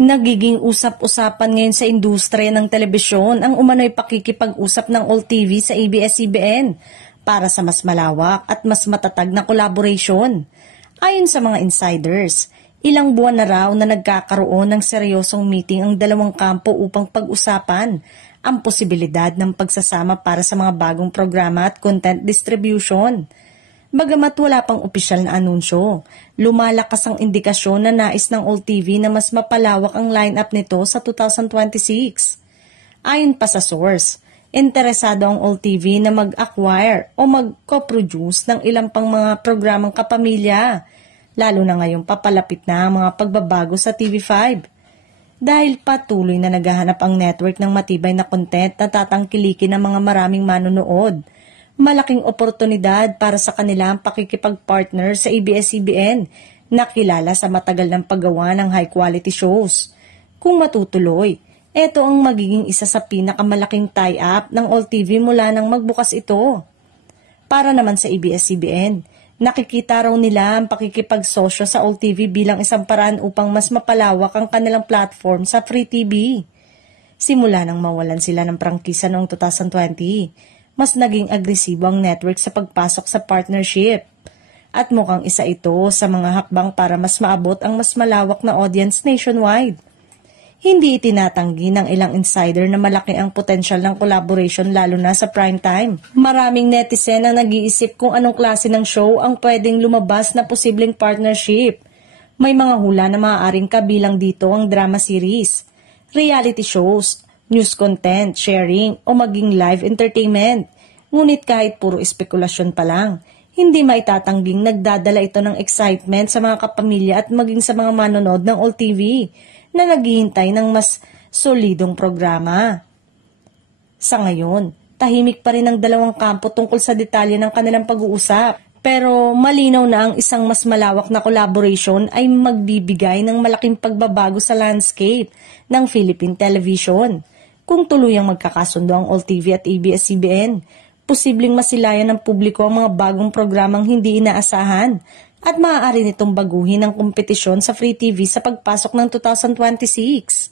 Nagiging usap-usapan ngayon sa industriya ng telebisyon ang umano'y pakikipag-usap ng All TV sa ABS-CBN para sa mas malawak at mas matatag na collaboration. Ayon sa mga insiders, ilang buwan na raw na nagkakaroon ng seryosong meeting ang dalawang kampo upang pag-usapan ang posibilidad ng pagsasama para sa mga bagong programa at content distribution. Bagamat wala pang opisyal na anunsyo, lumalakas ang indikasyon na nais ng All TV na mas mapalawak ang lineup nito sa 2026. Ayon pa sa source, interesado ang All TV na mag-acquire o mag-co-produce ng ilang pang mga programang kapamilya, lalo na ngayong papalapit na ang mga pagbabago sa TV5. Dahil patuloy na naghahanap ang network ng matibay na content na tatangkilikin ng mga maraming manonood, malaking oportunidad para sa kanila ang pakikipag-partner sa ABS-CBN na kilala sa matagal ng paggawa ng high-quality shows. Kung matutuloy, ito ang magiging isa sa pinakamalaking tie-up ng All TV mula nang magbukas ito. Para naman sa ABS-CBN, nakikita raw nila ang pakikipagsosyo sa All TV bilang isang paraan upang mas mapalawak ang kanilang platform sa Free TV. Simula nang mawalan sila ng prangkisa noong 2020, mas naging agresibo ang network sa pagpasok sa partnership. At mukhang isa ito sa mga hakbang para mas maabot ang mas malawak na audience nationwide. Hindi itinatanggi ng ilang insider na malaki ang potensyal ng collaboration lalo na sa prime time. Maraming netizen ang nag-iisip kung anong klase ng show ang pwedeng lumabas na posibleng partnership. May mga hula na maaaring kabilang dito ang drama series, reality shows, news content, sharing o maging live entertainment. Ngunit kahit puro espekulasyon pa lang, hindi maitatangging nagdadala ito ng excitement sa mga kapamilya at maging sa mga manonood ng All TV na naghihintay ng mas solidong programa. Sa ngayon, tahimik pa rin ang dalawang kampo tungkol sa detalye ng kanilang pag-uusap. Pero malinaw na ang isang mas malawak na collaboration ay magbibigay ng malaking pagbabago sa landscape ng Philippine television. Kung tuluyang magkakasundo ang All TV at ABS-CBN, posibleng masilayan ng publiko ang mga bagong programang hindi inaasahan at maaari nitong baguhin ang kompetisyon sa Free TV sa pagpasok ng 2026.